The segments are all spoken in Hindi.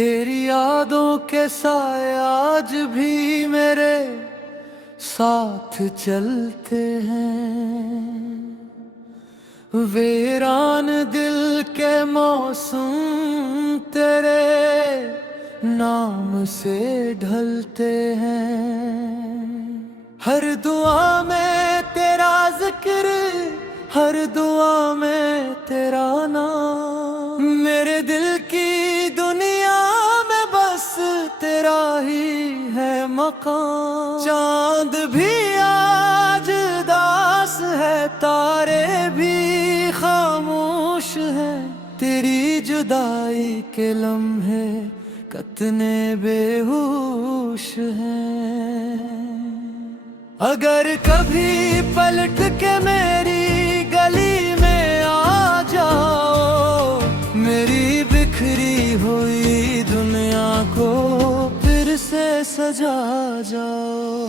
तेरी यादों के साए आज भी मेरे साथ चलते हैं। वीरान दिल के मौसम तेरे नाम से ढलते हैं। हर दुआ में तेरा जिक्र, हर दुआ में तेरा नाम। मेरे दिल की दुनिया में बस तेरा ही है मकाम। चांद भी आज दास है, तारे भी खामोश है। तेरी जुदाई के लम्हे कितने बेहोश हैं। अगर कभी पलट के मेरी गली में आ जाओ, मेरी बिखरी हुई दुनिया को फिर से सजा जाओ।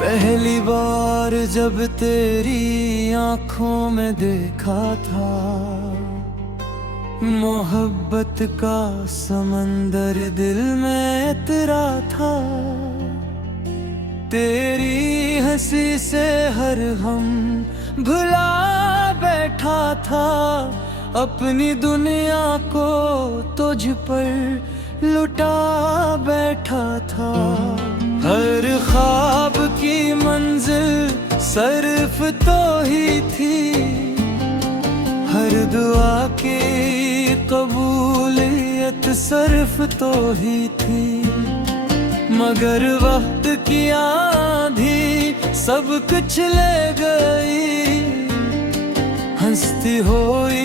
पहली बार जब तेरी आंखों में देखा था, मोहब्बत का समंदर दिल में इतरा था। तेरी हंसी से हर हम भुला बैठा था। अपनी दुनिया को तुझ पर लुटा बैठा था। हर ख्वाब की मंजिल सिर्फ तो ही थी, हर दुआ की कबूलियत सिर्फ तो ही थी। मगर वक्त की आंधी सब कुछ ले गई, हंसती हुई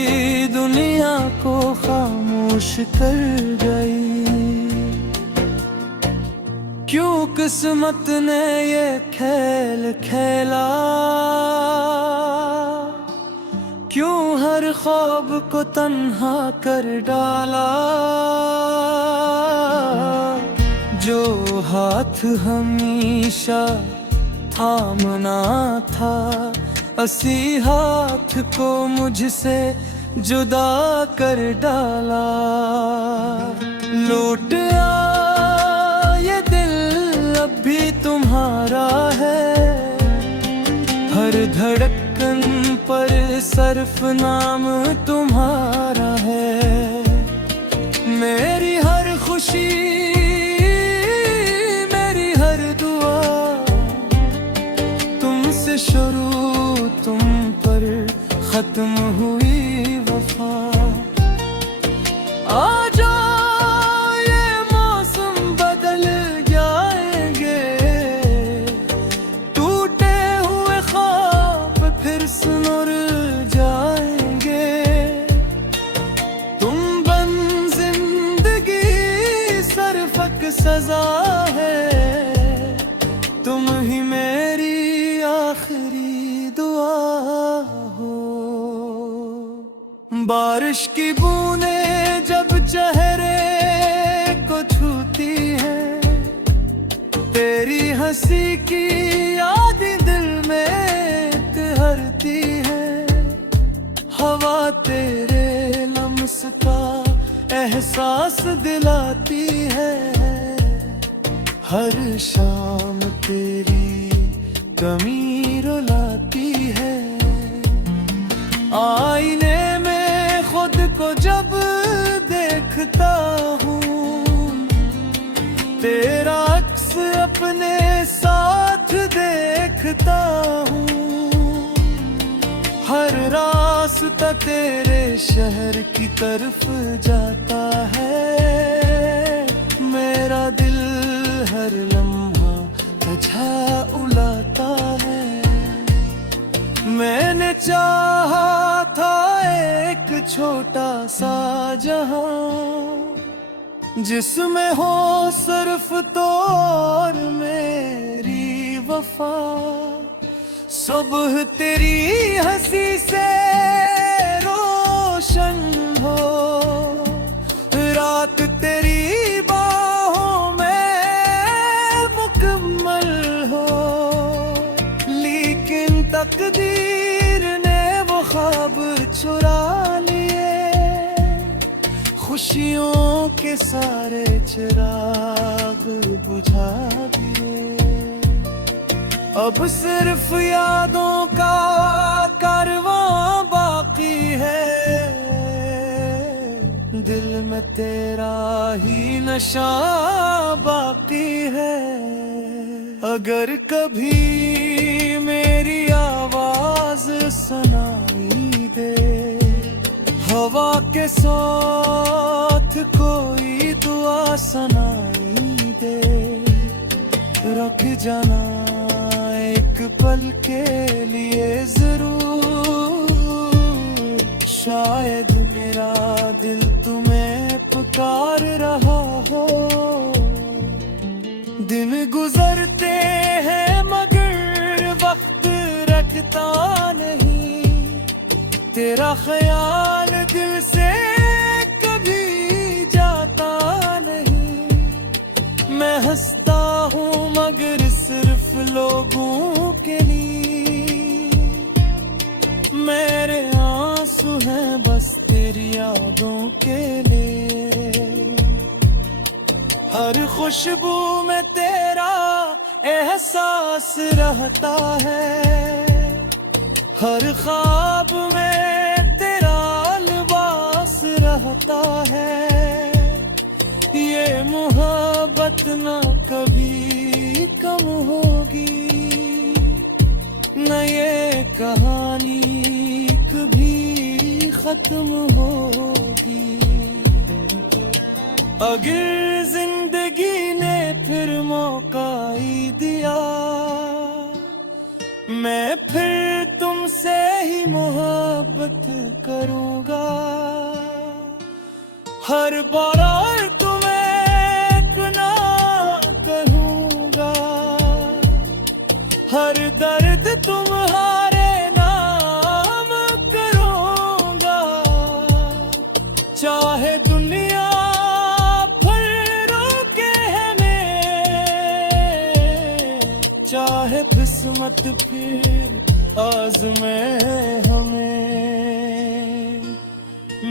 दुनिया को खामोश कर गई। क्यों किस्मत ने ये खेल खेला, क्यों हर ख्वाब को तन्हा कर डाला। जो हाथ हमेशा थामना था, उसी हाथ को मुझसे जुदा कर डाला। लौट ये दिल अब भी तुम्हारा है, हर धड़कन पर सिर्फ नाम तुम्हारा है। मेरी हर खुशी, मेरी हर दुआ तुमसे शुरू, तुम पर खत्म हुई वफा। आ जाओ ये मौसम बदल जाएंगे, टूटे हुए ख्वाब फिर सुनुर जाएंगे। तुम बन जिंदगी सरफक सजा है, तुम ही मेरी आखिरी दुआ हो। बारिश की बूंदें जब चेहरे को छूती है, तेरी हंसी की यादें दिल में तहरती है। हवा तेरे लम्स का एहसास दिलाती है, हर शाम तेरी कमी रुलाती है। आईने में खुद को जब देखता हूँ, तेरा अक्स अपने साथ देखता हूँ। हर रास्ता तेरे शहर की तरफ जाता है। मेरा दिल हर लम्हा तुझा उलाता है। मैंने चाहा था एक छोटा सा जहां, जिसमें हो सिर्फ तो और मेरी वफा। सुबह तेरी हंसी से रोशन हो, रात तेरी बाहों में खुशियों के सारे चिराग बुझा दिए। अब सिर्फ यादों का कारवां बाकी है, दिल में तेरा ही नशा बाकी है। अगर कभी मेरी आवाज सुनाई दे, हवा के साथ कोई दुआ सुनाई दे, रख जाना एक पल के लिए जरूर। शायद मेरा दिल तुम्हें पुकार रहा हो। दिन गुजरते हैं मगर वक्त रखता नहीं, तेरा ख्याल दिल से कभी जाता नहीं। मैं हंसता हूँ मगर सिर्फ लोगों के लिए, मेरे आंसू हैं बस तेरी यादों के लिए। हर खुशबू में तेरा एहसास रहता है, हर ख्वाब में तेरा लिबास रहता है। ये मोहब्बत ना कभी कम होगी, न ये कहानी कभी खत्म होगी। अगर जिंदगी ने फिर मौका ही दिया, मैं फिर तुमसे ही मोहब्बत करूंगा। हर बार तुम्हें गुना कहूंगा, हर दर्द तुम्हारे नाम करूंगा। चाहे दुनिया फिर रोके हमें, चाहे किस्मत फिर आज़मे हमें,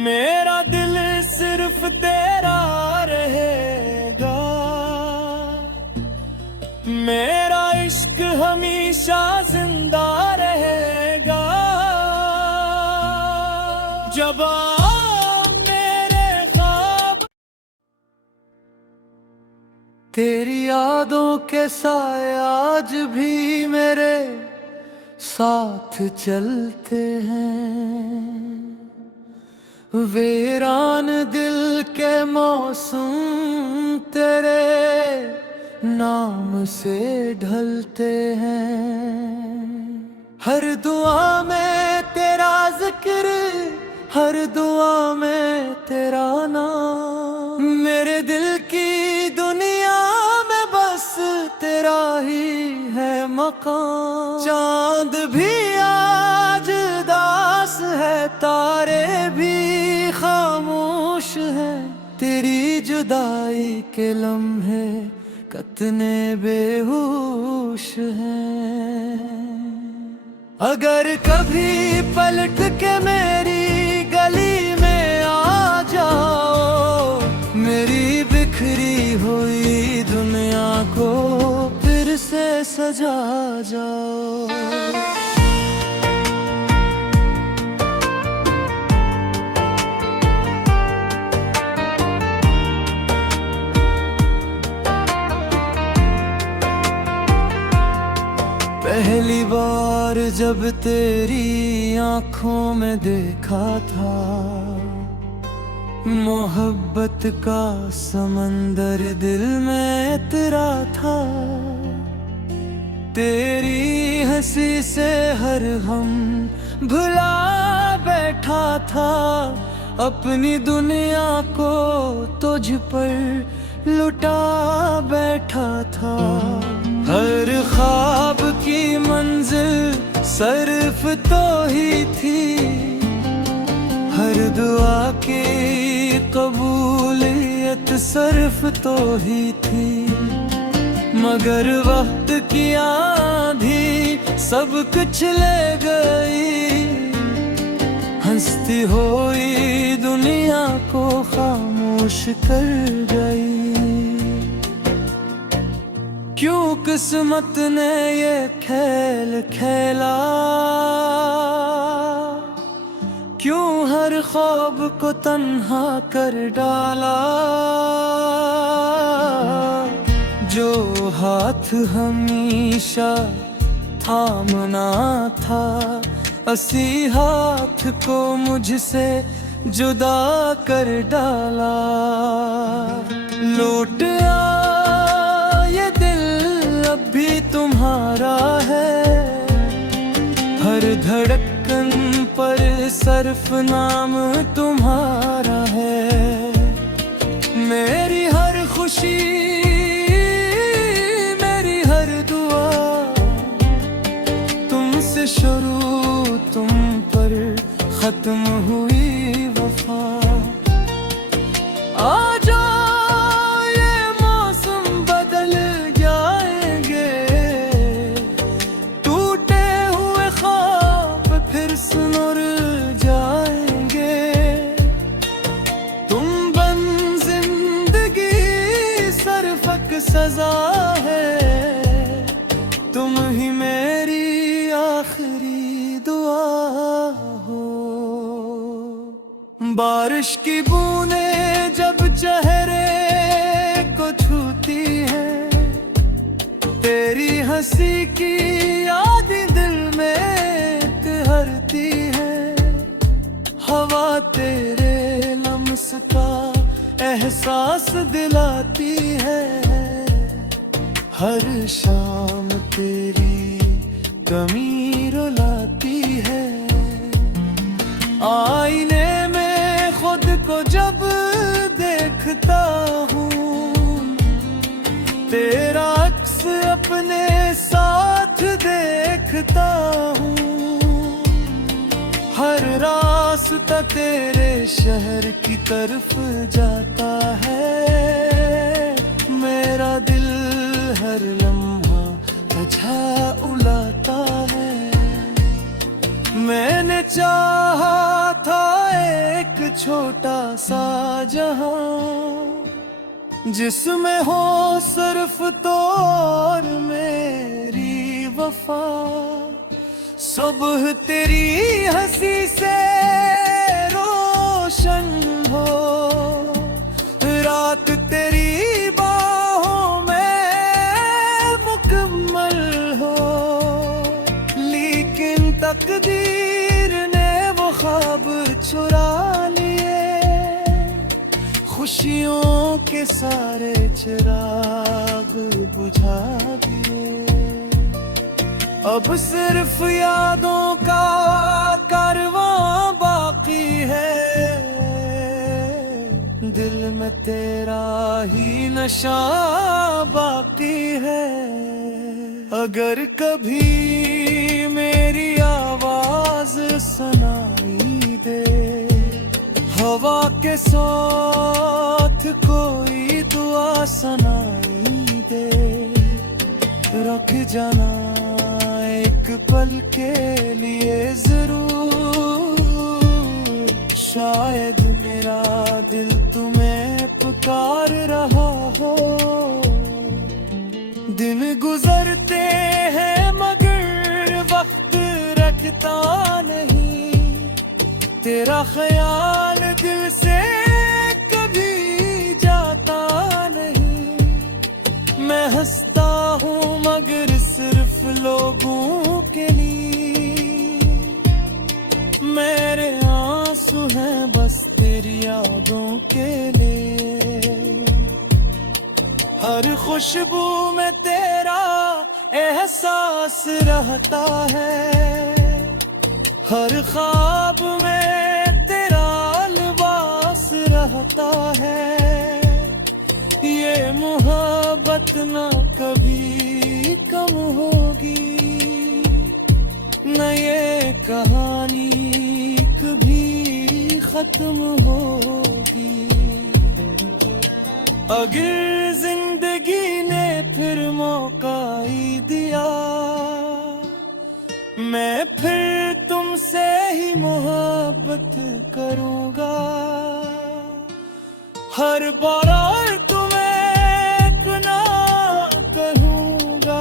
मेरा दिल सिर्फ तेरा रहेगा। मेरा इश्क हमेशा जिंदा रहेगा। जब मेरे ख्वाब तेरी यादों के साए आज भी मेरे साथ चलते हैं। वीरान दिल के मौसम तेरे नाम से ढलते हैं। हर दुआ में तेरा जिक्र, हर दुआ में तेरा नाम। मेरे दिल की दुनिया में बस तेरा ही है मकाम। चांद भी आज उदास है, तारे भी खामोश है। तेरी जुदाई के लम्हे कितने बेहोश हैं। अगर कभी पलट के मेरी गली में आ जाओ, मेरी बिखरी हुई दुनिया को फिर से सजा जाओ। पहली बार जब तेरी आंखों में देखा था, मोहब्बत का समंदर दिल में इतरा था। तेरी हंसी से हर हम भुला बैठा था। अपनी दुनिया को तुझ पर लुटा बैठा था। हर ख्वाब की मंजिल सिर्फ तो ही थी, हर दुआ की कबूलियत सिर्फ तो ही थी। मगर वक्त की आंधी सब कुछ ले गई, हंसती हुई दुनिया को खाम खुश कर गई। क्यों किस्मत ने ये खेल खेला, क्यों हर ख्वाब को तन्हा कर डाला। जो हाथ हमेशा थामना था, असी हाथ को मुझसे जुदा कर डाला। लौट आ ये दिल अब भी तुम्हारा है, हर धड़कन पर सिर्फ नाम तुम्हारा है। मेरी हर खुशी, मेरी हर दुआ तुमसे शुरू, तुम पर खत्म हुई वफा। आ जाओ ये मौसम बदल जाएंगे, टूटे हुए ख्वाब फिर सुनुर जाएंगे। तुम बन जिंदगी सरफक सजा है, तुम ही मेरी आखिरी दुआ हो। बारिश की बूंदें जब चेहरे को छूती हैं, तेरी हंसी की यादें दिल में तिहरती हैं। हवा तेरे लम्स का एहसास दिलाती है, हर शाम तेरी कमी रुलाती है। आईने में खुद को जब देखता हूँ, तेरा अक्स अपने साथ देखता हूँ। हर रास्ता तेरे शहर की तरफ जाता है, मेरा दिल हर लम्हा तुझा उलाता है। मैंने चाहा था एक छोटा सा जहां, जिसमें हो सिर्फ तो और मेरी वफा। सुबह तेरी हंसी से रोशन हो, रात तेरी बाहों में मुकम्मल हो। लेकिन तकदीर ने वो ख्वाब चुरा लिए, खुशियों के सारे चिराग बुझा दिए। अब सिर्फ यादों का कारवां बाकी है, दिल में तेरा ही नशा बाकी है। अगर कभी मेरी आवाज सुनाई दे, हवा के साथ कोई दुआ सुनाई दे, रख जाना एक पल के लिए जरूर। शायद मेरा दिल तुम्हें पुकार रहा हो। दिन गुजरते हैं मगर वक्त रखता नहीं, तेरा ख्याल दिल से कभी जाता नहीं। मैं हंसता हूँ मगर सिर्फ लोगों के लिए, मेरे आंसू हैं बस तेरी यादों के लिए। हर खुशबू में तेरा एहसास रहता है, हर ख्वाब में तेरा लिबास रहता है। ये मोहब्बत ना कभी कम होगी, न ये कहानी कभी खत्म होगी। अगर जिंदगी ने फिर मौका ही दिया, मैं फिर तुमसे ही मोहब्बत करूँगा। हर बार तुम्हें एक ना कहूँगा,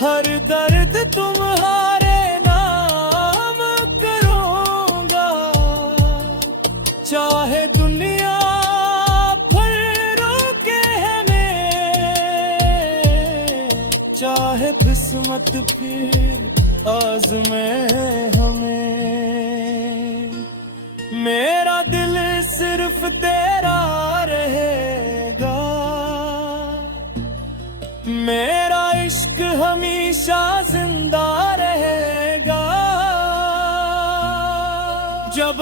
हर दर्द तुम्हारे नाम करूँगा। चाहे दुनिया फिर रोके हमें, चाहे किस्मत फिर आज़मे हमें, मेरा दिल सिर्फ तेरा रहेगा, मेरा इश्क हमेशा जिंदा रहेगा। जब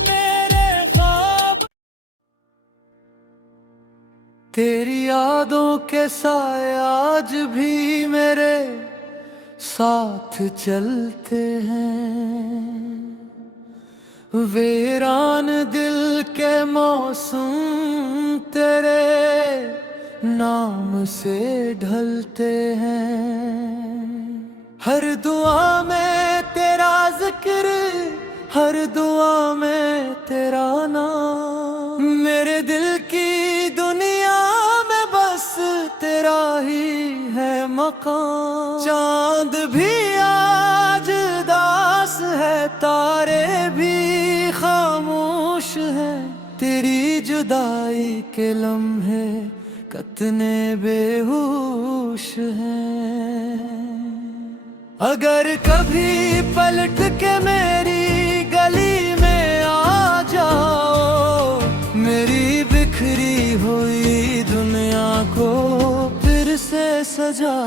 मेरे ख्वाब तेरी यादों के साए आज भी मेरे साथ चलते हैं, वीरान दिल के मौसम तेरे नाम से ढलते हैं। हर दुआ में तेरा जिक्र, हर दुआ में तेरा नाम, मेरे दिल की दुनिया में बस तेरा ही है मकाम। चांद भी आज उदास है, तारे भी खामोश है, तेरी जुदाई के लम्हे कितने बेहोश हैं। अगर कभी पलट के मेरी गली में आ जाओ, मेरी बिखरी हुई दुनिया को फिर से सजा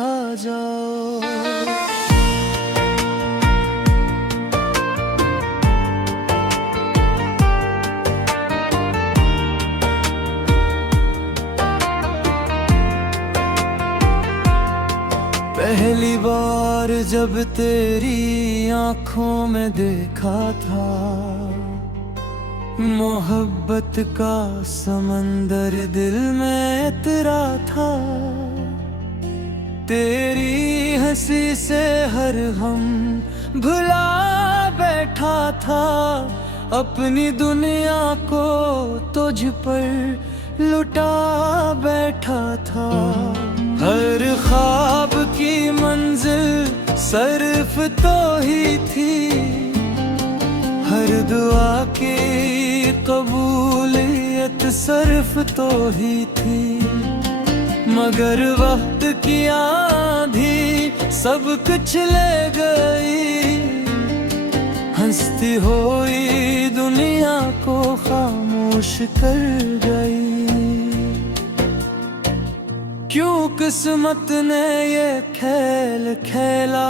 जाओ। पहली बार जब तेरी आंखों में देखा था, मोहब्बत का समंदर दिल में इतरा था। तेरी हंसी से हर हम भुला बैठा था, अपनी दुनिया को तुझ पर लुटा बैठा था। हर ख्वाब की मंजिल सिर्फ तो ही थी, हर दुआ की कबूलियत सिर्फ तो ही थी। मगर वक्त की आंधी सब कुछ ले गई, हंसती हुई दुनिया को खामोश कर गई। क्यों किस्मत ने ये खेल खेला,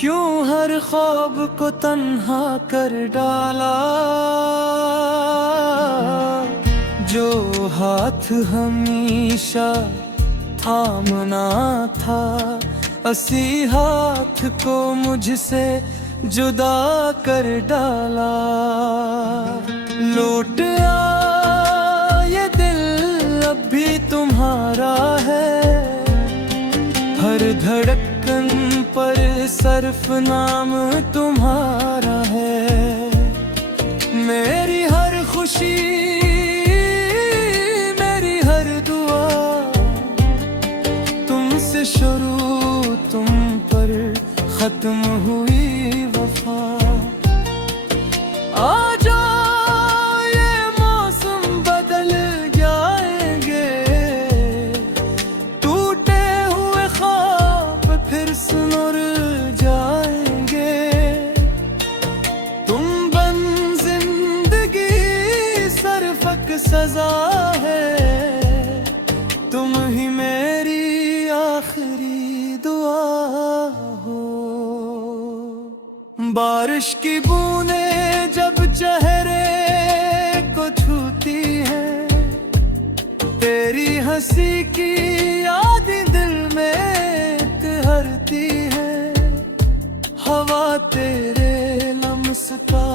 क्यों हर ख्वाब को तन्हा कर डाला। जो हाथ हमेशा थामना था, उसी हाथ को मुझसे जुदा कर डाला। लौट ये दिल अब भी तुम्हारा है, हर धड़कन पर सिर्फ नाम तुम्हारा है। मेरी हर खुशी, मेरी हर दुआ तुमसे शुरू, तुम पर खत्म हुई वफा। आ जाओ ये मौसम बदल जाएंगे, टूटे हुए ख्वाब फिर सुनुर जाएंगे। तुम बन जिंदगी सरफक सजा है, तुम ही मेरी आखिरी दुआ हो। बारिश की बूंदें जब चेहरे को छूती है, तेरी हंसी की यादें दिल में कहरती है। हवा तेरे लम्स का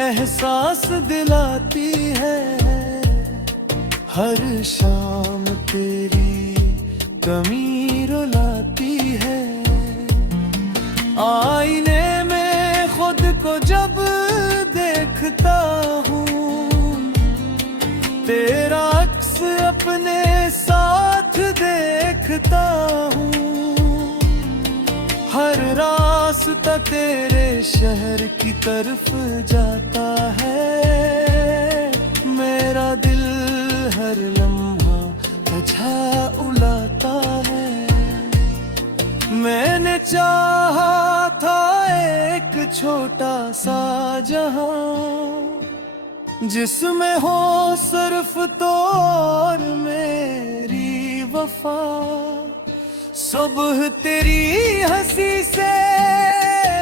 एहसास दिलाती है, हर शाम तेरी कमी रुलाती है। आईने में खुद को जब देखता हूँ, तेरा अक्स अपने साथ देखता हूँ। हर रास्ता तेरे शहर की तरफ जाता है, मेरा दिल हर लम्हा तुझा उलाता है। मैंने चाहा था एक छोटा सा जहां, जिसमें हो सिर्फ तो और मेरी वफा। सुबह तेरी हंसी से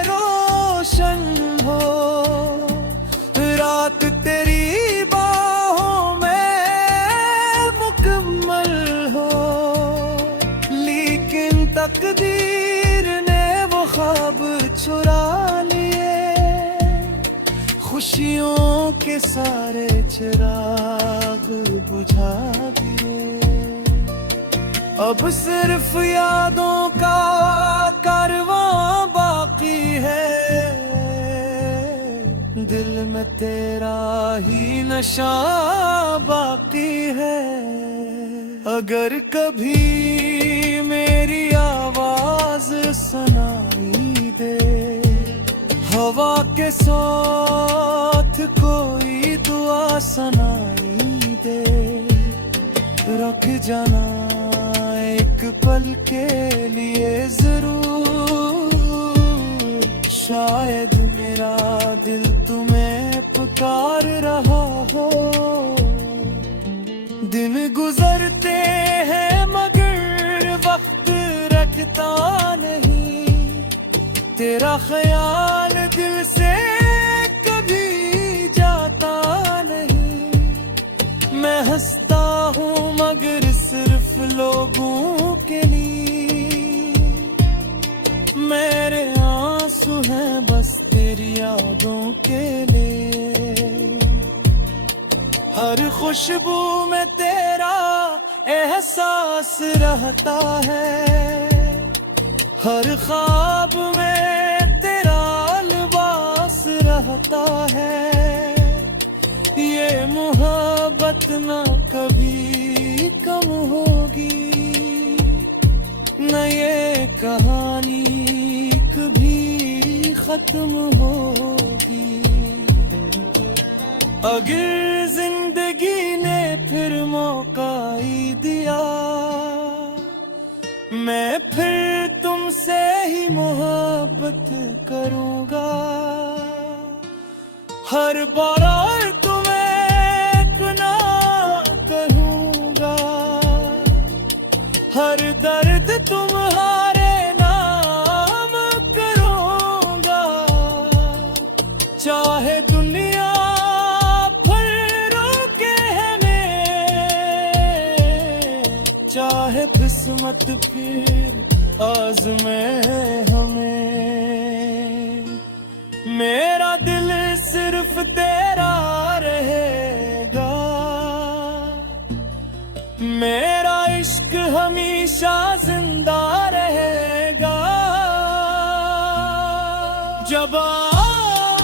रोशन हो, रात तेरी बाहों में मुकम्मल हो। लेकिन तकदीर ने वो ख्वाब चुरा लिए, खुशियों के सारे चिराग बुझा दिए। अब सिर्फ यादों का कारवां बाकी है, दिल में तेरा ही नशा बाकी है। अगर कभी मेरी आवाज सुनाई दे, हवा के साथ कोई दुआ सुनाई दे, रख जाना एक पल के लिए जरूर। शायद मेरा दिल तुम्हें पुकार रहा हो। दिन गुजरते हैं मगर वक्त रखता नहीं, तेरा ख्याल दिल से कभी जाता नहीं। मैं हंसता हूँ मगर सिर्फ लोगों के लिए, मेरे आंसू हैं बस तेरी यादों के लिए। हर खुशबू में तेरा एहसास रहता है, हर ख्वाब में तेरा लिबास रहता है। ये मोहब्बत ना कभी कम होगी, न ये कहानी कभी खत्म होगी। अगर जिंदगी ने फिर मौका ही दिया, मैं फिर तुमसे ही मोहब्बत करूंगा। हर बार तुम्हें इतना कहूंगा, हर दर्द तुम्हारे नाम करूंगा। चाहे दुनिया फिर रोके हमें, चाहे किस्मत फिर आज़मे हमें। मेरा दिल सिर्फ तेरा रहेगा, मेरा इश्क हमेशा जिंदा रहेगा। जब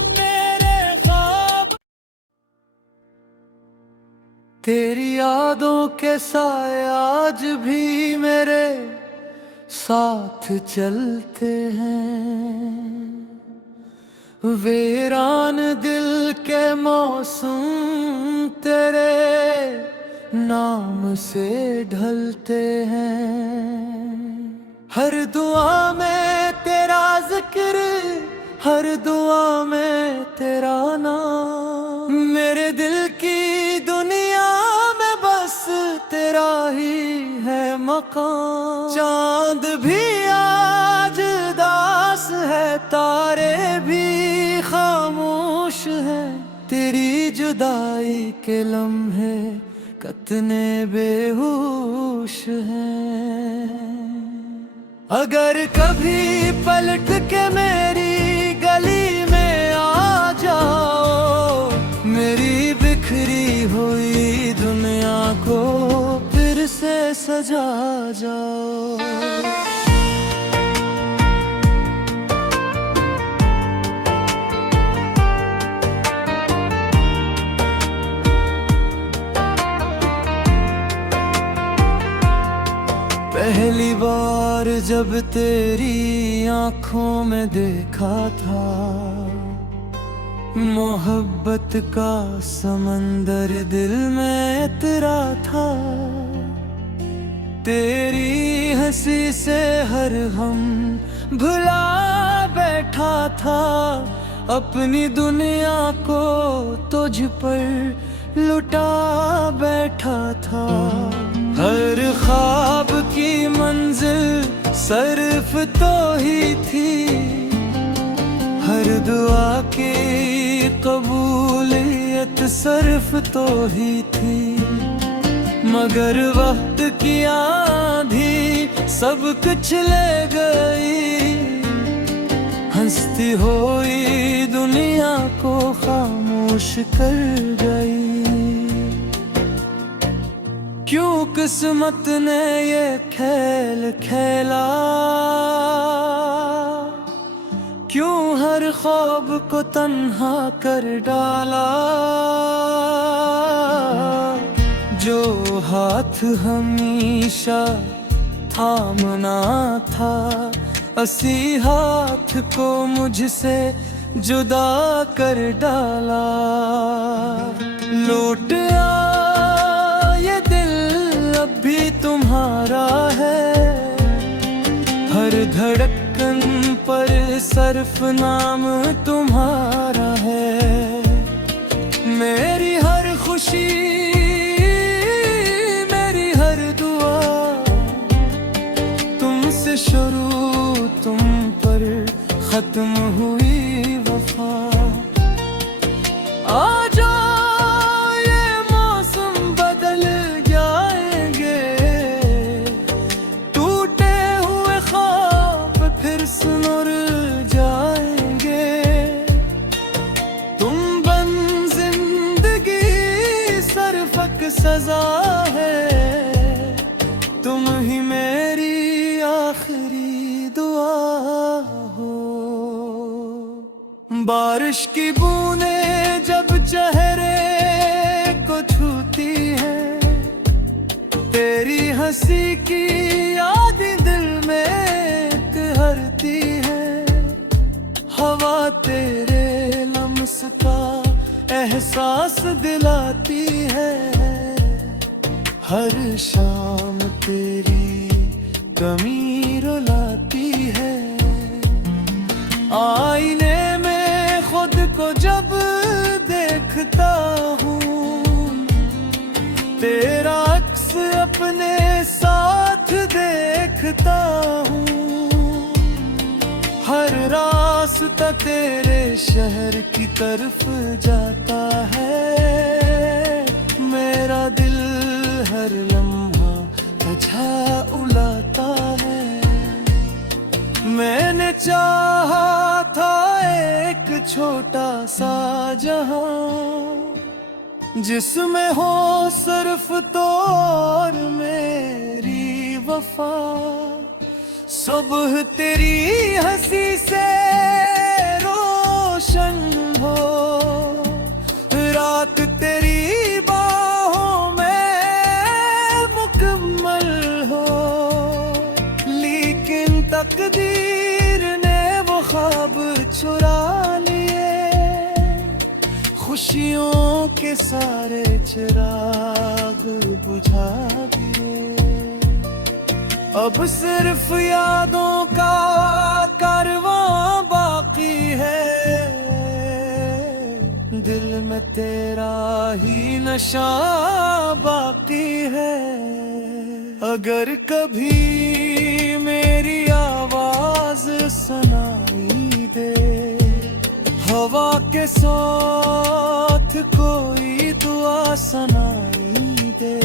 मेरे ख्वाब तेरी यादों के साए आज भी मेरे साथ चलते हैं। वीरान दिल के मौसम तेरे नाम से ढलते हैं। हर दुआ में तेरा जिक्र, हर दुआ में तेरा नाम। मेरे दिल की दुनिया में बस तेरा ही है मकाम। चांद भी आज दास है, तारे भी खामोश है। तेरी जुदाई के लम्हे कितने बेहोश हैं। अगर कभी पलट के मेरी गली में आ जाओ, मेरी बिखरी हुई दुनिया को फिर से सजा जाओ। पहली बार जब तेरी आंखों में देखा था, मोहब्बत का समंदर दिल में इतरा था। तेरी हंसी से हर हम भुला बैठा था, अपनी दुनिया को तुझ पर लुटा बैठा था। हर ख्वाब की मंजिल सिर्फ तो ही थी, हर दुआ की कबूलियत सिर्फ तो ही थी। मगर वक्त की आंधी सब कुछ ले गई, हंसती हुई दुनिया को खामोश कर गई। क्यों किस्मत ने ये खेल खेला, क्यों हर ख्वाब को तन्हा कर डाला। जो हाथ हमेशा थामना था, उसी हाथ को मुझसे जुदा कर डाला। लौट आ ये दिल अब भी तुम्हारा है, हर धड़कन पर सिर्फ नाम तुम्हारा है। मेरी हर खुशी, मेरी हर दुआ तुमसे शुरू, तुम पर खत्म हुई वफा। आ जाओ ये मौसम बदल जाएंगे, टूटे हुए ख्वाब फिर सुनुर जाएंगे। तुम बन जिंदगी सिर्फ एक सजा है, तुम ही मेरी आखिरी दुआ हो। बारिश की बूंदें जब चेहरे को छूती है, तेरी हंसी की यादें दिल में कहरती है। हवा तेरे लम्स का एहसास दिलाती है, हर शाम तेरी कमी रुलाती है। आईने में खुद को जब देखता हूँ, तेरा अक्स अपने साथ देखता हूँ। हर रास्ता तेरे शहर की तरफ जाता है, मेरा दिल हर लम्हा तुझा उलाता है। मैंने चाहा था एक छोटा सा जहां, जिसमें हो सिर्फ तो और मेरी वफा। सुबह तेरी हंसी से रोशन हो, रात तेरी बाहों में मुकम्मल हो। लेकिन तकदीर ने वो ख्वाब चुरा लिए, खुशियों के सारे चिराग बुझा दिए। अब सिर्फ यादों का कारवां बाकी है, दिल में तेरा ही नशा बाकी है। अगर कभी मेरी आवाज सुनाई दे, हवा के साथ कोई दुआ सुनाई दे,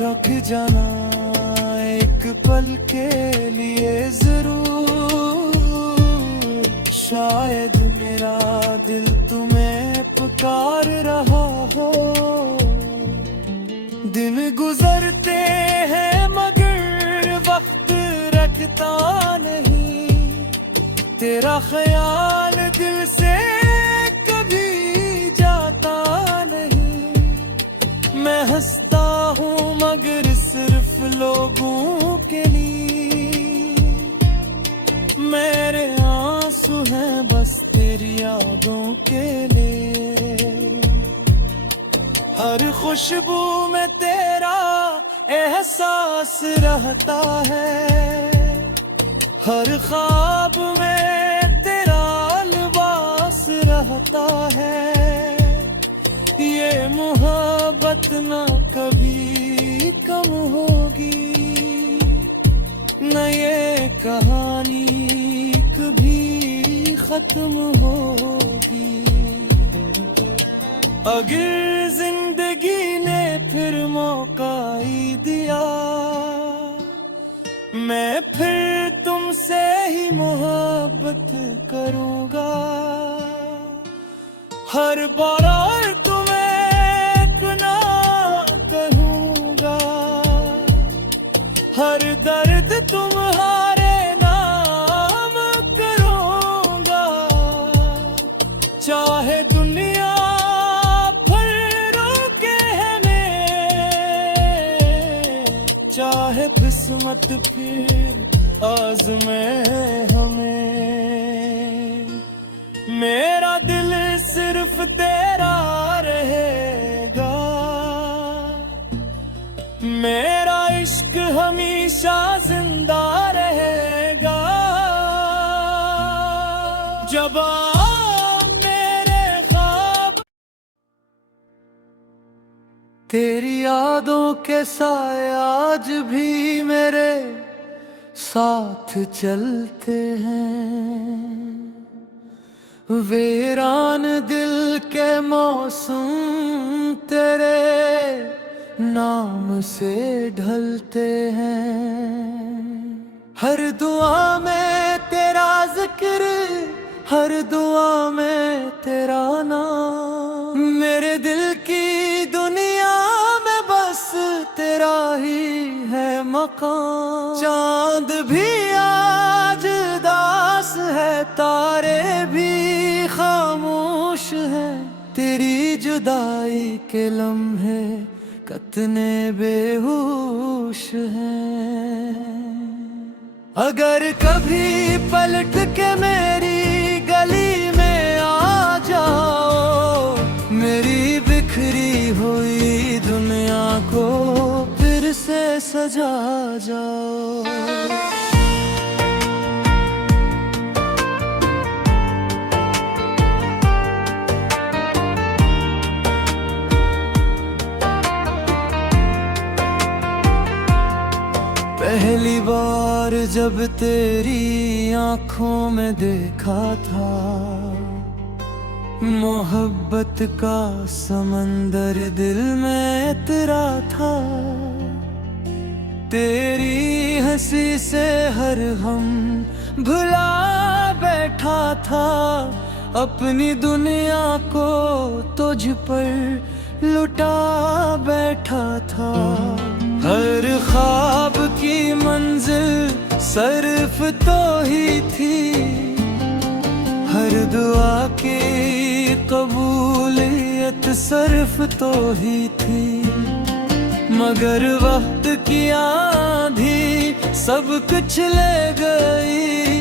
रख जाना एक पल के लिए जरूर। शायद मेरा दिल तुम्हें पुकार रहा हो। दिन गुजरते हैं मगर वक्त रखता नहीं, तेरा ख्याल दिल से कभी जाता नहीं। मैं हंसता हूँ मगर सिर्फ लोगों हर खुशबू में तेरा एहसास रहता है, हर ख्वाब में तेरा लिबास रहता है। ये मोहब्बत ना कभी कम होगी, न ये कहानी कभी खत्म होगी। अगर जिंदगी ने फिर मौका ही दिया, मैं फिर तुमसे ही मोहब्बत करूंगा। हर बार तुम्हें एक ना कहूंगा, हर दर्द तुम्हारे नाम करूंगा। चाहे दुनिया फिर रोके हमें, चाहे किस्मत फिर आज़मे हमें, मेरा दिल सिर्फ तेरा रहेगा, मेरा इश्क हमेशा जिंदा रहेगा। जब मेरे ख्वाब तेरी यादों के साए आज भी मेरे साथ चलते हैं, वीरान दिल के मौसम तेरे नाम से ढलते हैं। हर दुआ में तेरा जिक्र, हर दुआ में तेरा नाम, मेरे दिल की दुनिया में बस तेरा ही है मकाम। चांद भी आज उदास है, तारे भी खामोश है, तेरी जुदाई के लम्हे कितने बेहोश हैं। अगर कभी पलट के मेरी गली में आ जाओ, मेरी बिखरी हुई दुनिया को फिर से सजा जाओ। पहली बार जब तेरी आंखों में देखा था, मोहब्बत का समंदर दिल में इतरा था। तेरी हंसी से हर हम भुला बैठा था, अपनी दुनिया को तुझ पर लुटा बैठा था। हर ख्वाब की मंजिल सिर्फ तो ही थी, हर दुआ की कबूलियत सिर्फ तो ही थी। मगर वक्त की आंधी सब कुछ ले गई,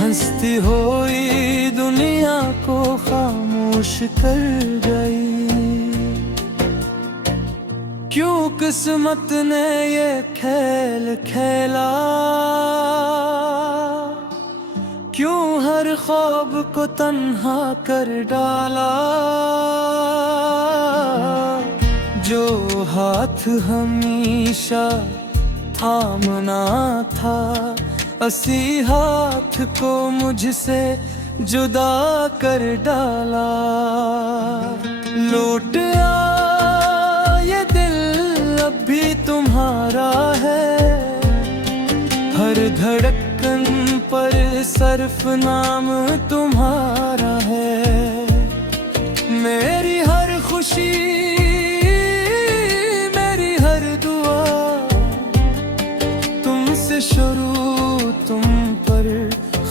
हंसती हुई दुनिया को खामोश कर गई। क्यों किस्मत ने ये खेल खेला, क्यों हर ख्वाब को तन्हा कर डाला। जो हाथ हमेशा थामना था, उसी हाथ को मुझसे जुदा कर डाला। लौट ये दिल अब भी तुम्हारा है, हर धड़कन पर सिर्फ नाम तुम्हारा है। मेरी हर खुशी, मेरी हर दुआ तुमसे शुरू, तुम पर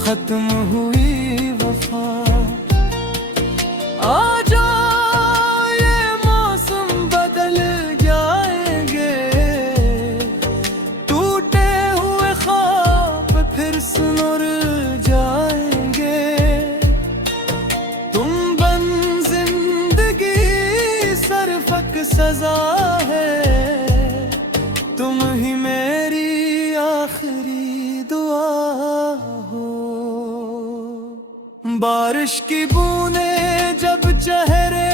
खत्म हुई वफा। आ जाओ ये मौसम बदल जाएंगे, टूटे हुए ख्वाब फिर सुनुर जाएंगे। तुम बन जिंदगी रजा है, तुम ही मेरी आखिरी दुआ हो। बारिश की बूंदें जब चेहरे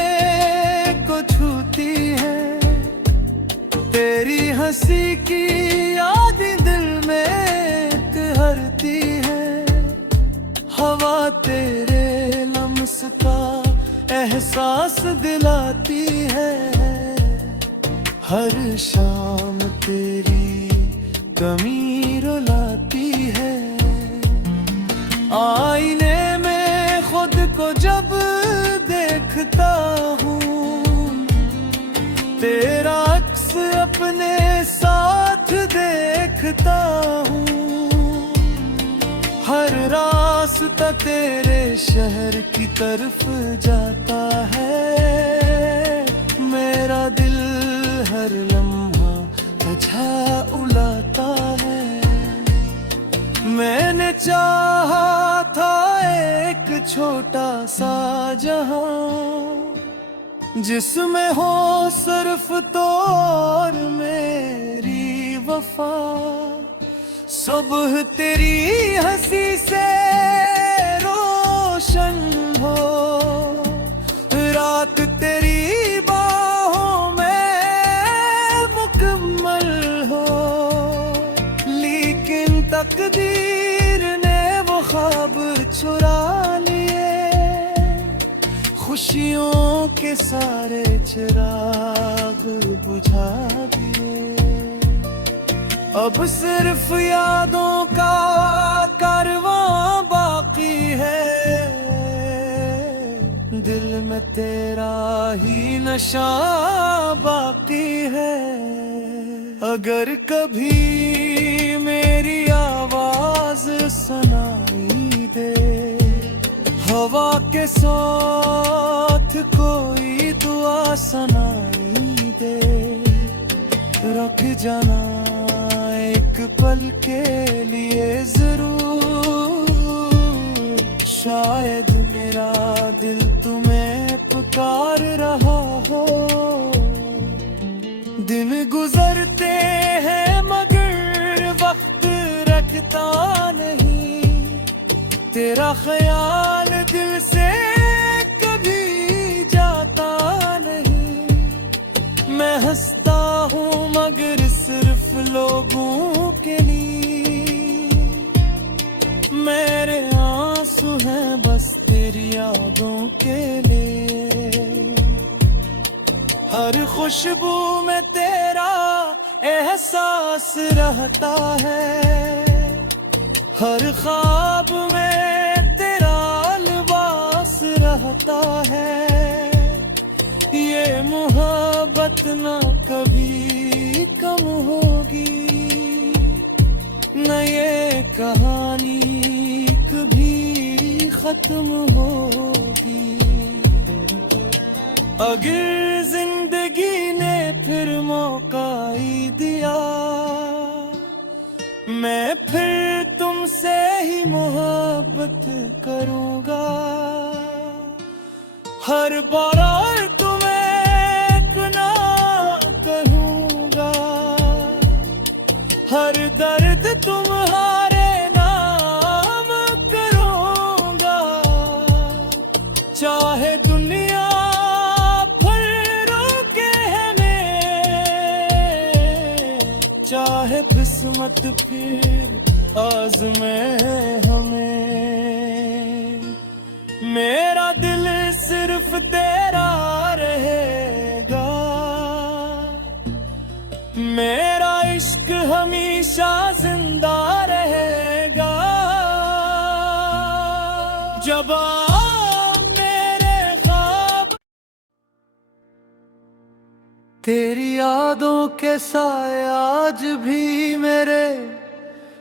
को छूती है, तेरी हंसी की याद दिल में कहरती है। हवा तेरे लम्स का एहसास दिलाती है, हर शाम तेरी कमी रुलाती है। आईने में खुद को जब देखता हूँ, तेरा अक्स अपने साथ देखता हूँ। हर रास्ता तेरे शहर की तरफ जाता है, मेरा दिल हर लम्हा तुझा उलाता है। मैंने चाहा था एक छोटा सा जहां, जिसमें हो सिर्फ तो और मेरी वफा। सुबह तेरी हंसी से रोशन हो, रात तेरी बाहों में मुकम्मल हो। लेकिन तकदीर ने वो ख्वाब चुरा लिए, खुशियों के सारे चिराग बुझा दिए। अब सिर्फ यादों का कारवां बाकी है, दिल में तेरा ही नशा बाकी है। अगर कभी मेरी आवाज सुनाई दे, हवा के साथ कोई दुआ सुनाई दे, रख जाना एक पल के लिए जरूर। शायद मेरा दिल तुम्हें पुकार रहा हो। दिन गुजरते हैं मगर वक्त रखता नहीं, तेरा ख्याल दिल से कभी जाता नहीं। मैं हंसता हूँ मगर सिर्फ लोगों के लिए, मेरे आंसू हैं बस तेरी यादों के लिए। हर खुशबू में तेरा एहसास रहता है, हर ख्वाब में तेरा लिबास रहता है। ये मोहब्बत ना कभी कम होगी, न ये कहानी कभी खत्म होगी। अगर जिंदगी ने फिर मौका ही दिया, मैं फिर तुमसे ही मोहब्बत करूंगा। हर बार तुम्हें ना कहूंगा, हर दर्द तुम्हारे नाम करूंगा। चाहे दुनिया फिर रोके हमें, चाहे किस्मत फिर आज़मे हमें। मेरा दिल सिर्फ तेरा रहेगा, मेरा इश्क हमेशा जिंदा रहेगा। जब मेरे ख्वाब तेरी यादों के साए आज भी मेरे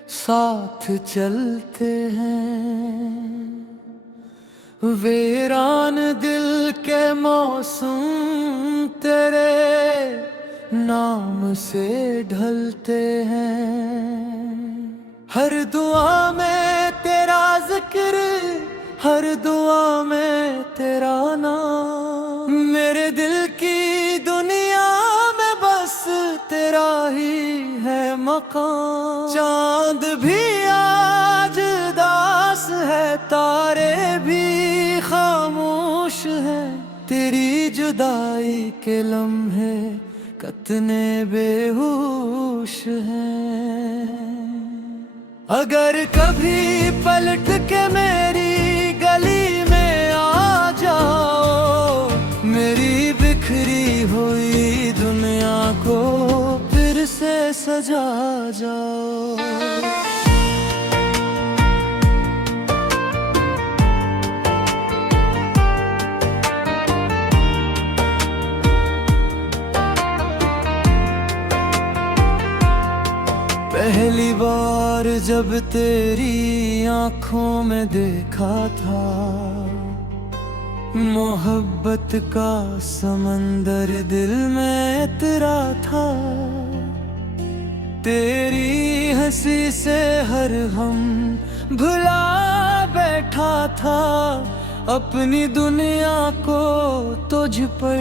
साथ चलते हैं। वीरान दिल के मौसम तेरे नाम से ढलते हैं। हर दुआ में तेरा जिक्र, हर दुआ में तेरा नाम। मेरे दिल की दुनिया कौन। चांद भी आज दास है, तारे भी खामोश है, तेरी जुदाई के लम्हे कितने बेहोश हैं। अगर कभी पलट के मेरी गली में आ जाओ, मेरी बिखरी हुई दुनिया को फिर से सजा जाओ। पहली बार जब तेरी आंखों में देखा था, मोहब्बत का समंदर दिल में इतरा था। तेरी हंसी से हर हम भुला बैठा था, अपनी दुनिया को तुझ पर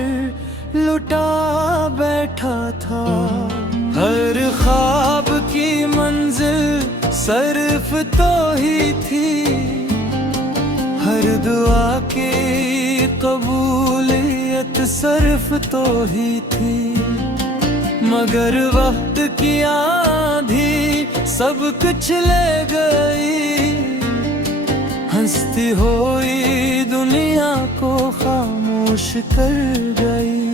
लुटा बैठा था। हर ख्वाब की मंजिल सिर्फ तो ही थी, हर दुआ की कबूलियत सिर्फ तो ही थी। मगर वक्त की आंधी सब कुछ ले गई, हंसती हुई दुनिया को खामोश कर गई।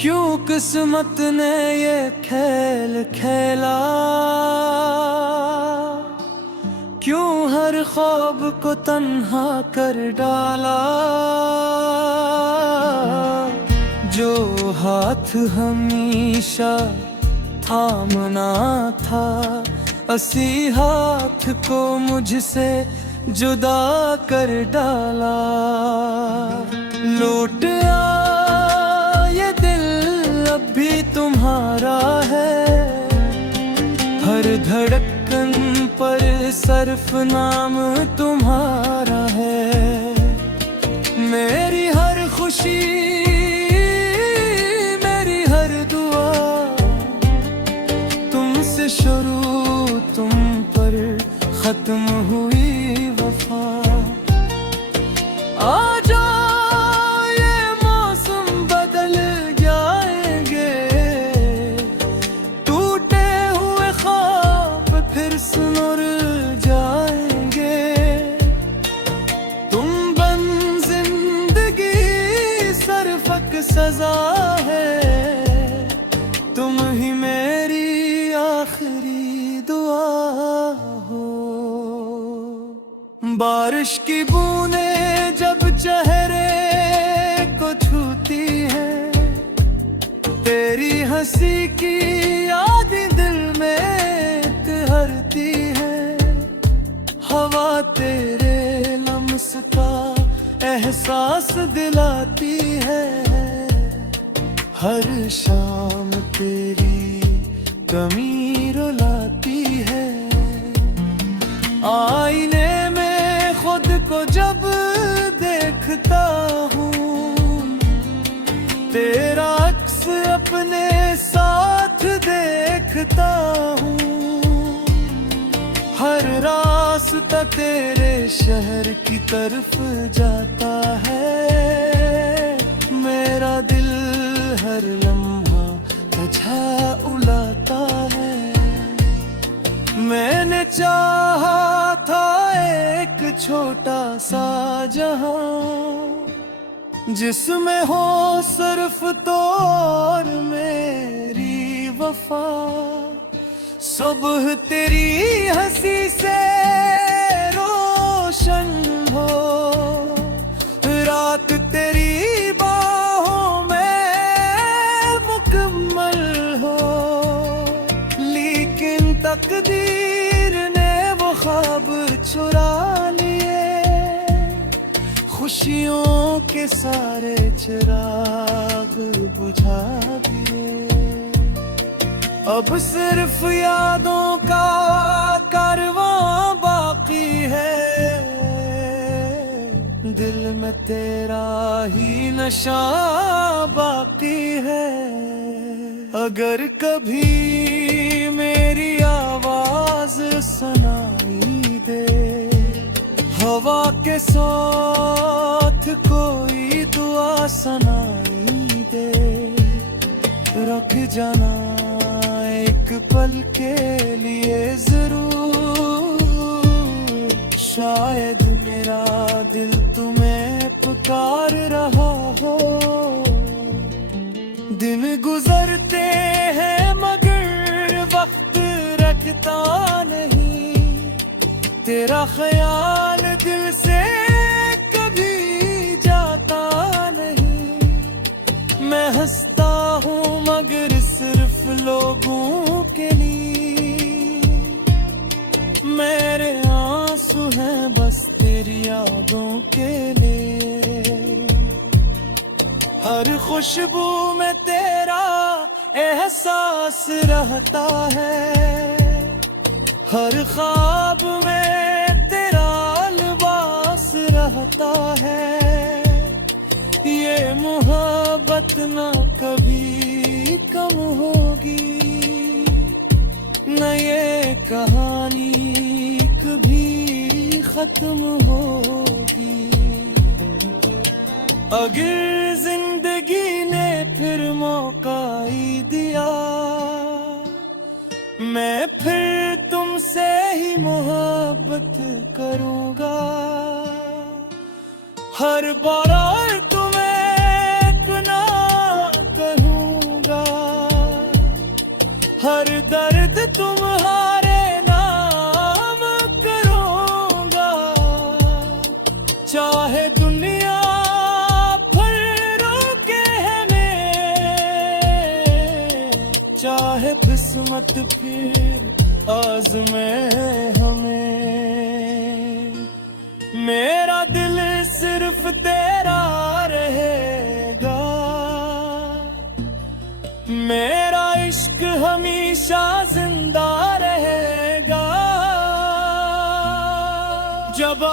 क्यों किस्मत ने ये खेल खेला, क्यों हर ख्वाब को तन्हा कर डाला। जो हाथ हमेशा थामना था, उसी हाथ को मुझसे जुदा कर डाला। लौट ये दिल अब भी तुम्हारा है, हर धड़कन पर सिर्फ नाम तुम्हारा है। मेरी हर खुशी, मेरी हर दुआ तुमसे शुरू, तुम पर खत्म हुई वफा। आ जाओ ये मौसम बदल जाएंगे, टूटे हुए ख्वाब फिर सुनुर जाएंगे। तुम बन जिंदगी सरफक सजा है, तुम ही मेरी आखिरी दुआ हो। बारिश की बूंदें जब चेहरे को छूती है, तेरी हंसी की यादें दिल में तहरती है। हवा तेरे लम्स का एहसास दिलाती है, हर शाम तेरी कमी रुलाती है। आईने में खुद को जब देखता हूँ, तेरा अक्स अपने साथ देखता हूँ। हर रास्ता तेरे शहर की तरफ जाता है, मेरा दिल हर लम्हा तुझा उलाता है। मैंने चाहा था एक छोटा सा जहां, जिसमें हो सिर्फ तो और मेरी वफा। सुबह तेरी हंसी से रोशन हो, रात तेरी बाहों में मुकम्मल हो। लेकिन तकदीर ने वो ख्वाब चुरा लिए, खुशियों के सारे चिराग बुझा दिए। अब सिर्फ यादों का कारवां बाकी है, दिल में तेरा ही नशा बाकी है। अगर कभी मेरी आवाज सुनाई दे, हवा के साथ कोई दुआ सुनाई दे, रख जाना एक पल के लिए जरूर, शायद मेरा दिल तुम्हें पुकार रहा हो। दिन गुजरते हैं मगर वक्त रखता नहीं, तेरा ख्याल दिल से कभी जाता नहीं। मैं हंसता हूँ मगर सिर्फ लोगों के लिए, मेरे आंसू हैं बस तेरी यादों के लिए। हर खुशबू में तेरा एहसास रहता है, हर ख्वाब में तेरा लिबास रहता है। ये मोहब्बत ना कभी कम होगी, न ये कहानी कभी खत्म होगी। अगर जिंदगी ने फिर मौका ही दिया, मैं फिर तुमसे ही मोहब्बत करूंगा। हर बार तुम्हें इतना कहूंगा, हर दर्द तुम्हारे नाम करूंगा। चाहे दुनिया चाहे किस्मत फिर आज़मे हमें, मेरा दिल सिर्फ तेरा रहेगा, मेरा इश्क हमेशा जिंदा रहेगा। जब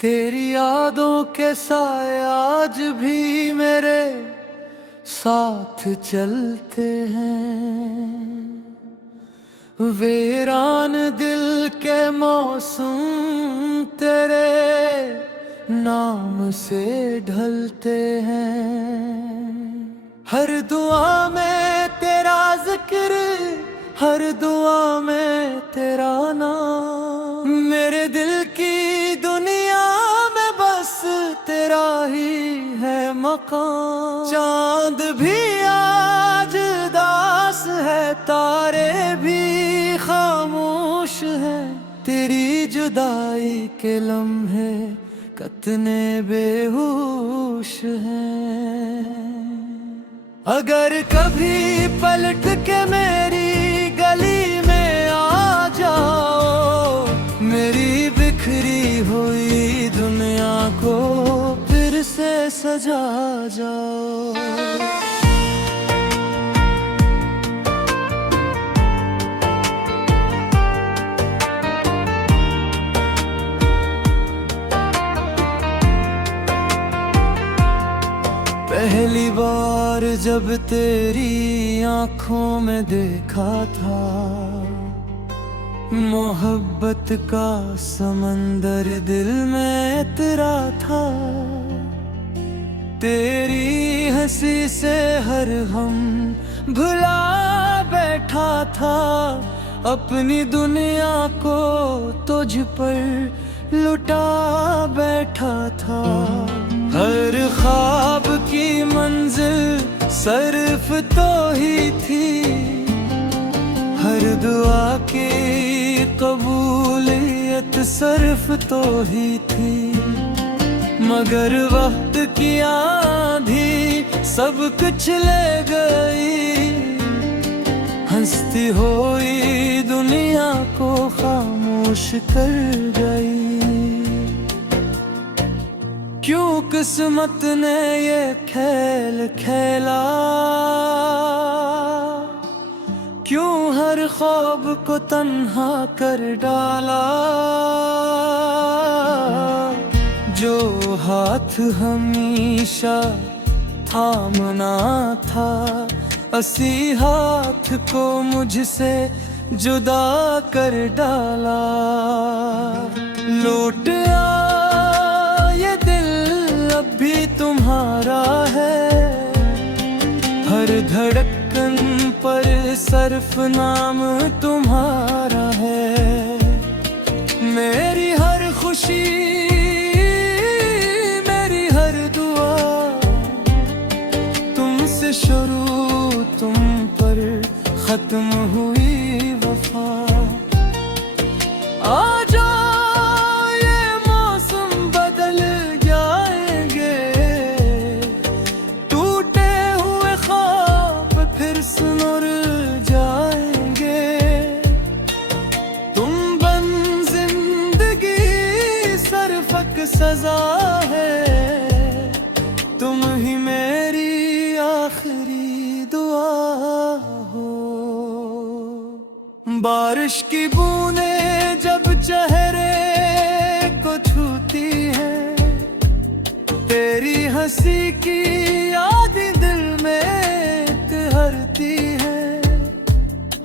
तेरी यादों के साए आज भी मेरे साथ चलते हैं, वीरान दिल के मौसम तेरे नाम से ढलते हैं। हर दुआ में तेरा जिक्र, हर दुआ में तेरा नाम, मेरे दिल की दुनिया में बस तेरा ही है मकाम। चांद भी आज उदास है, तारे भी खामोश हैं, तेरी जुदाई के लम्हे कितने बेहोश हैं। अगर कभी पलट के मेरी गली में आ जाओ, मेरी बिखरी हुई दुनिया को फिर से सजा जाओ। पहली बार जब तेरी आंखों में देखा था, मोहब्बत का समंदर दिल में इतरा था। तेरी हंसी से हर हम भुला बैठा था, अपनी दुनिया को तुझ पर लुटा बैठा था। हर ख्वाब की मंजिल सिर्फ तो ही थी, हर दुआ की कबूलियत सिर्फ तो ही थी। मगर वक्त की आंधी सब कुछ ले गई, हंसती हुई दुनिया को खामोश कर गई। क्यों किस्मत ने ये खेल खेला, क्यों हर ख्वाब को तन्हा कर डाला। जो हाथ साथ हमेशा थामना था, असी हाथ को मुझसे जुदा कर डाला। लौट आ ये दिल अब भी तुम्हारा है, हर धड़कन पर सिर्फ नाम तुम्हारा है। मेरी हर खुशी, मेरी हर दुआ तुमसे शुरू, तुम पर खत्म हुई वफा। आ जाओ ये मौसम बदल जाएंगे, टूटे हुए ख्वाब फिर सुनुर जाएंगे। तुम बन जिंदगी सरफक सजा है, तुम ही मेरी आखिरी दुआ हो। बारिश की बूंदें जब चेहरे को छूती हैं, तेरी हंसी की यादें दिल में कहरती हैं।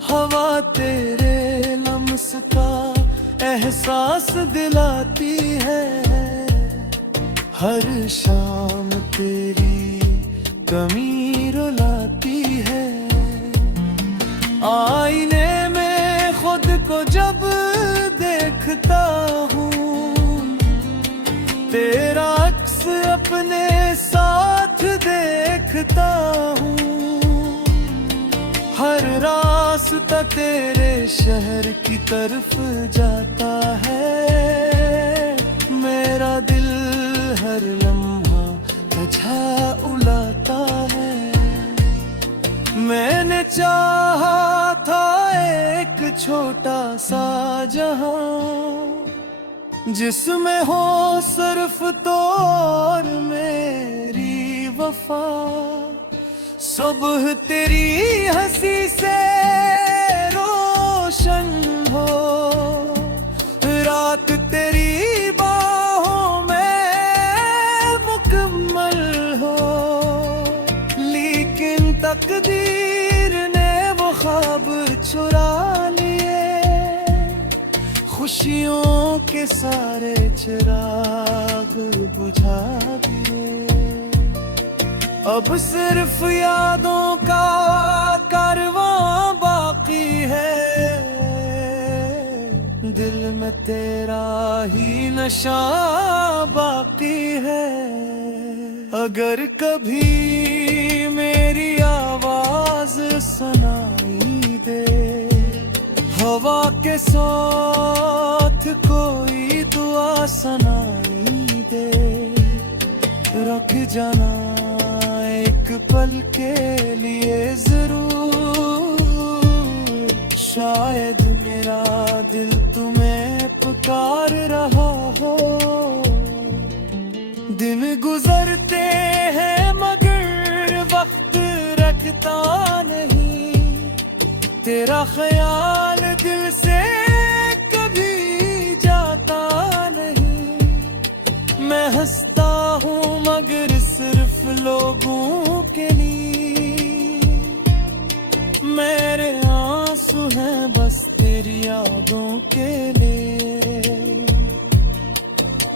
हवा तेरे लम्स का एहसास दिलाती है, हर शाम तेरी कमी रुलाती है। आईने में खुद को जब देखता हूँ, तेरा अक्स अपने साथ देखता हूँ। हर रास्ता तेरे शहर की तरफ जाता है, मेरा दिल हर लम्हा तुझा उलाता है। मैंने चाहा था एक छोटा सा जहां, जिसमें हो सिर्फ तो और मेरी वफा। सुबह तेरी हंसी से रोशन हो, रात तेरी बाहों में मुकम्मल हो। लेकिन तकदीर ने वो ख्वाब चुरा लिए, खुशियों के सारे चिराग बुझा दिए। अब सिर्फ यादों का कारवां बाकी है, दिल में तेरा ही नशा बाकी है। अगर कभी मेरी आवाज सुनाई दे, हवा के साथ कोई दुआ सुनाई दे, रख जाना एक पल के लिए जरूर। शायद मेरा दिल तुम्हें पुकार रहा हो। दिन गुजरते हैं मगर वक्त रखता नहीं, तेरा ख्याल दिल से कभी जाता नहीं। मैं हंसता हूँ मगर सिर्फ लोगों के लिए, मेरे आंसू हैं बस तेरी यादों के लिए।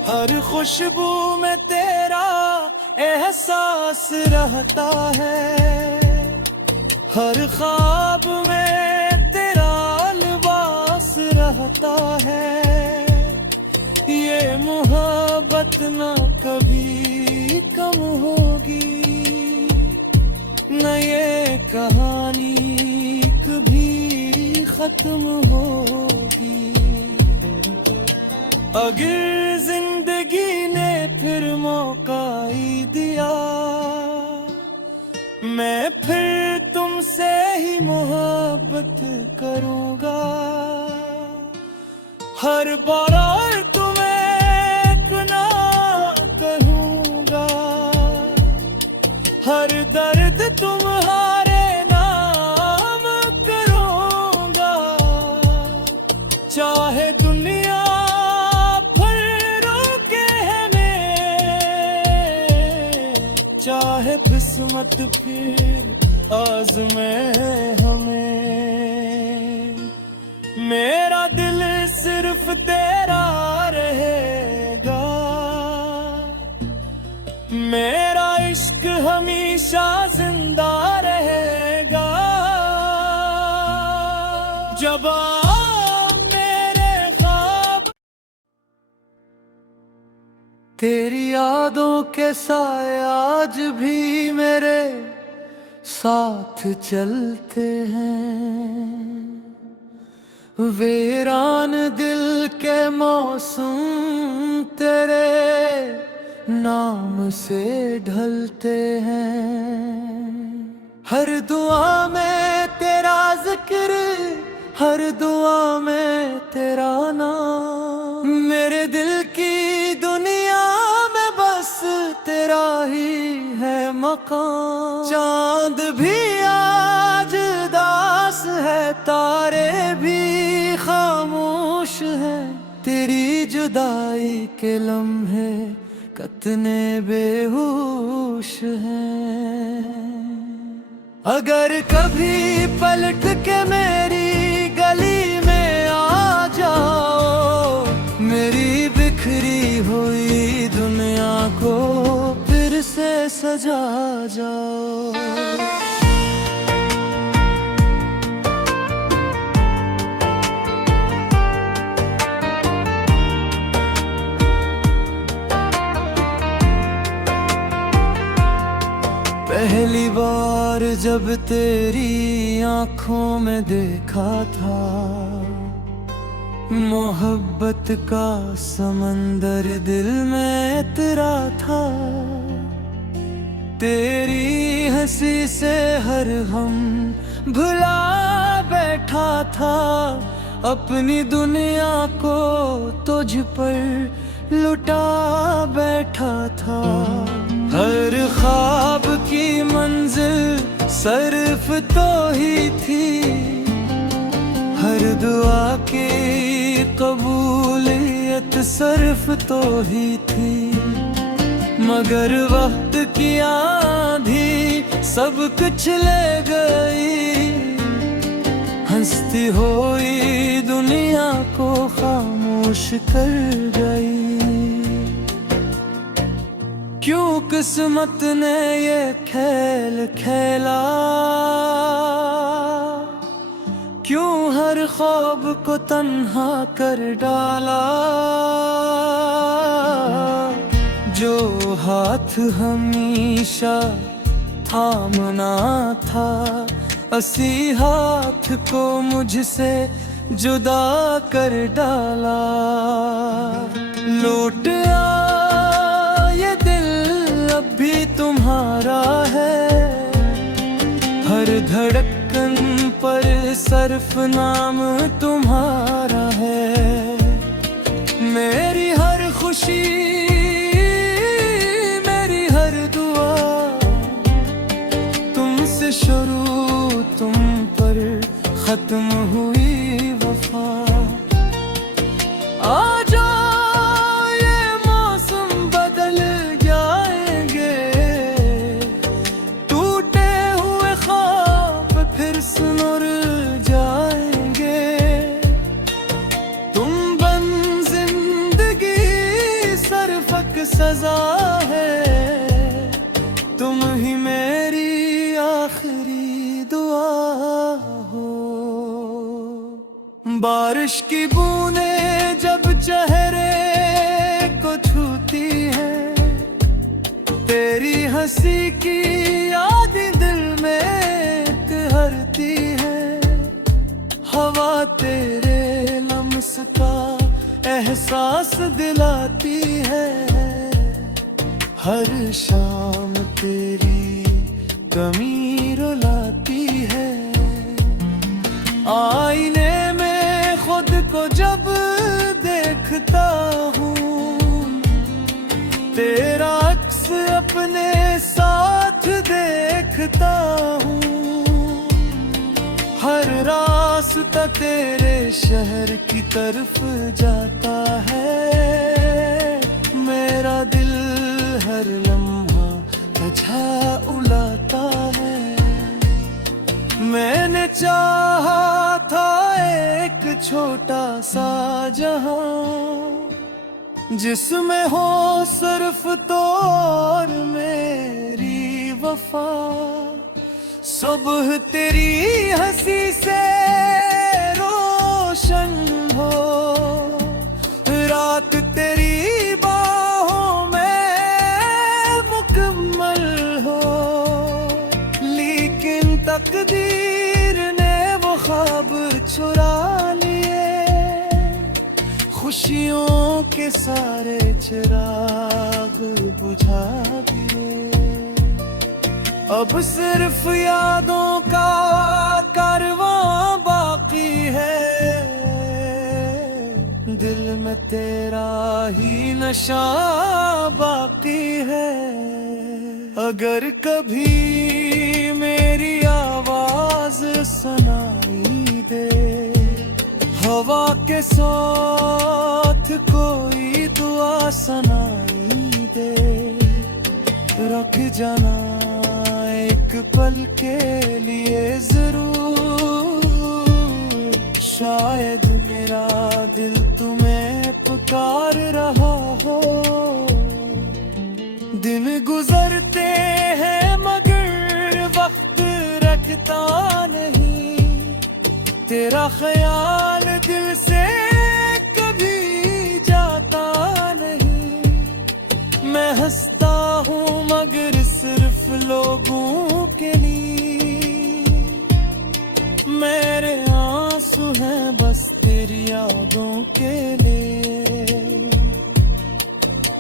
हर खुशबू में तेरा एहसास रहता है, हर ख्वाब में तेरा लिबास रहता है। ये मोहब्बत ना कभी कम होगी, न ये कहानी कभी खत्म होगी। अगर जिंदगी ने फिर मौका ही दिया, मैं फिर तुमसे ही मोहब्बत करूंगा। हर बार तुम्हें इतना कहूंगा, हर दर्द तुम्हारे नाम करूंगा। चाहे दुनिया फिर रोके हमें, किस्मत फिर आज़मे हमें। मेरा दिल सिर्फ तेरा रहेगा, मेरा इश्क हमेशा जिंदा रहेगा। जब मेरे ख्वाब तेरी यादों के साए आज भी मेरे साथ चलते हैं। वीरान दिल के मौसम तेरे नाम से ढलते हैं। हर दुआ में तेरा जिक्र, हर दुआ में तेरा नाम। मेरे दिल की दुनिया में बस तेरा ही है मकाम। चांद भी आज उदास है, तारे भी खामोश है। तेरी जुदाई के लम्हे कितने बेहोश हैं। अगर कभी पलट के मेरी गली में आ जाओ, मेरी बिखरी हुई दुनिया को फिर से सजा जाओ। पहली बार जब तेरी आंखों में देखा था, मोहब्बत का समंदर दिल में इतरा था। तेरी हंसी से हर हम भुला बैठा था। अपनी दुनिया को तुझ पर लुटा बैठा था। हर ख्वाब की मंजिल सिर्फ तो ही थी, हर दुआ की कबूलियत सिर्फ तो ही थी। मगर वक्त की आंधी सब कुछ ले गई, हंसती हुई दुनिया को खामोश कर गई। क्यों किस्मत ने ये खेल खेला, क्यों हर ख्वाब को तन्हा कर डाला। जो हाथ हमेशा थामना था, उसी हाथ को मुझसे जुदा कर डाला। लौट ये दिल अब भी तुम्हारा है, हर धड़कन पर सिर्फ नाम तुम्हारा है। मेरी हर खुशी, मेरी हर दुआ तुमसे शुरू, तुम पर खत्म हुई वफा। आ जाओ ये मौसम बदल जाएंगे, टूटे हुए ख्वाब फिर सुनुर जाएंगे। तुम बन जिंदगी सरफक सजा है, तुम ही मेरी आखिरी दुआ हो। बारिश की बूंदें जब चेहरे को छूती है, तेरी हंसी की यादें दिल में कहरती है। हवा तेरे लम्स का एहसास दिलाती है, हर शाम तेरी कमी रुलाती है। आईने में खुद को जब देखता हूँ, तेरा अक्स अपने साथ देखता हूँ। हर रास्ता तेरे शहर की तरफ जाता है, मेरा दिल हर लम्हा तुझा मैंने चाहा था एक छोटा सा जहां जिसमें हो सिर्फ तो और मेरी वफा। सुबह तेरी हंसी से रोशन हो, रात तेरी बाहों में मुकम्मल हो। लेकिन तकदीर ने वो ख्वाब चुरा लिए, खुशियों के सारे चिराग बुझा दिए। अब सिर्फ यादों का कारवां बाकी है, दिल में तेरा ही नशा बाकी है। अगर कभी मेरी आवाज सुनाई दे, हवा के साथ कोई दुआ सुनाई दे, रख जाना एक पल के लिए जरूर। शायद मेरा दिल तुम्हें पुकार रहा हो। दिन गुजरते हैं मगर वक्त रखता नहीं, तेरा ख्याल दिल से कभी जाता नहीं। मैं हंसता हूँ मगर सिर्फ लोगों के लिए, मेरे आंसू हैं बस तेरी यादों के लिए।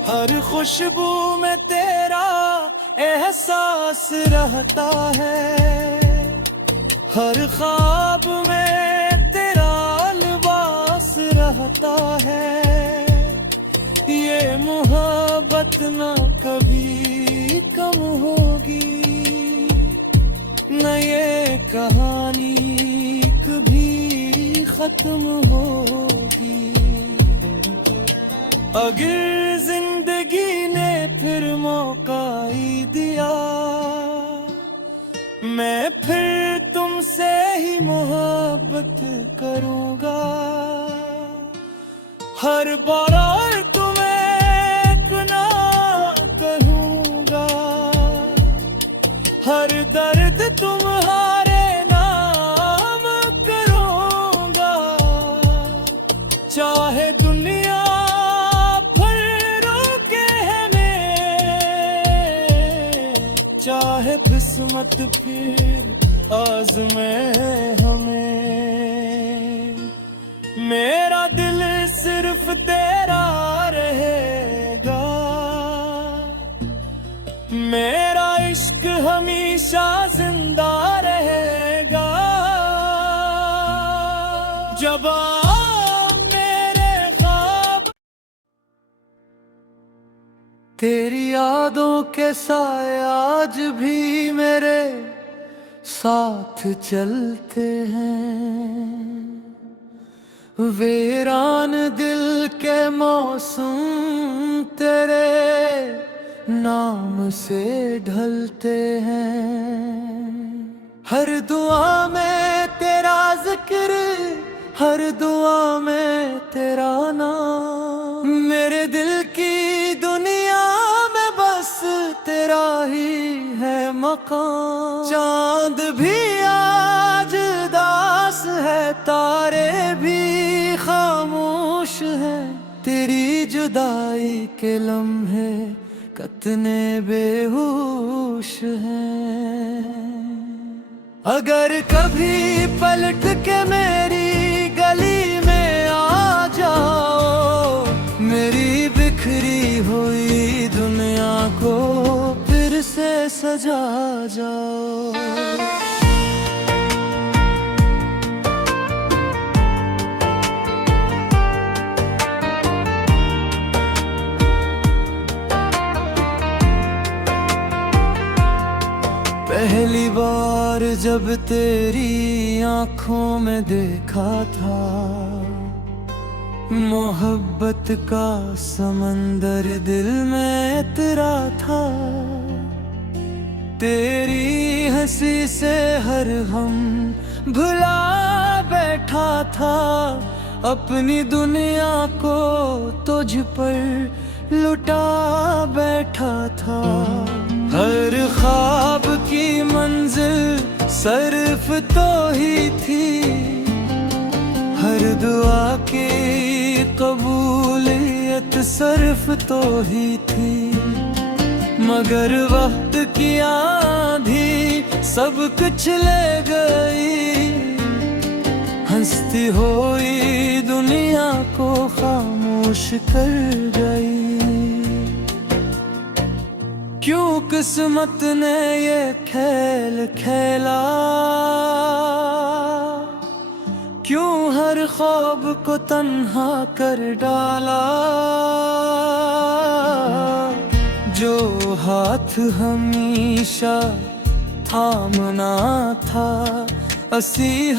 हर खुशबू में तेरा एहसास रहता है, हर ख्वाब में तेरा लिबास रहता है। ये मोहब्बत ना कभी कम होगी, न ये कहानी कभी खत्म होगी। अगर जिंदगी ने फिर मौका ही दिया, मैं फिर तुमसे ही मोहब्बत करूंगा। हर बार तुम्हें गुना कहूंगा, हर दर्द तुम्हारे नाम करूंगा। चाहे दुनिया फिर रोके हमें, चाहे किस्मत फिर आज़मे हमें। मेरा दिल सिर्फ तेरा रहेगा, मेरा इश्क हमेशा जिंदा रहेगा। जब मेरे ख्वाब तेरी यादों के साए आज भी मेरे साथ चलते हैं। वीरान दिल के मौसम तेरे नाम से ढलते हैं। हर दुआ में तेरा जिक्र, हर दुआ में तेरा नाम। मेरे दिल की दुनिया में बस तेरा ही है मकाम। चांद भी आज उदास है, तारे भी खामोश है। तेरी जुदाई के लम्हे कितने बेहोश हैं। अगर कभी पलट के मेरी गली में आ जाओ, मेरी बिखरी हुई दुनिया को फिर से सजा जाओ। पहली बार जब तेरी आंखों में देखा था, मोहब्बत का समंदर दिल में इतरा था। तेरी हंसी से हर हम भुला बैठा था, अपनी दुनिया को तुझ पर लुटा बैठा था। हर ख्वाब की मंजिल सिर्फ तो ही थी, हर दुआ की कबूलियत सिर्फ तो ही थी। मगर वक्त की आंधी सब कुछ ले गई, हंसती हुई दुनिया को खामोश कर गई। क्यों किस्मत ने ये खेल खेला, क्यों हर ख्वाब को तन्हा कर डाला। जो हाथ हमेशा थामना था, असी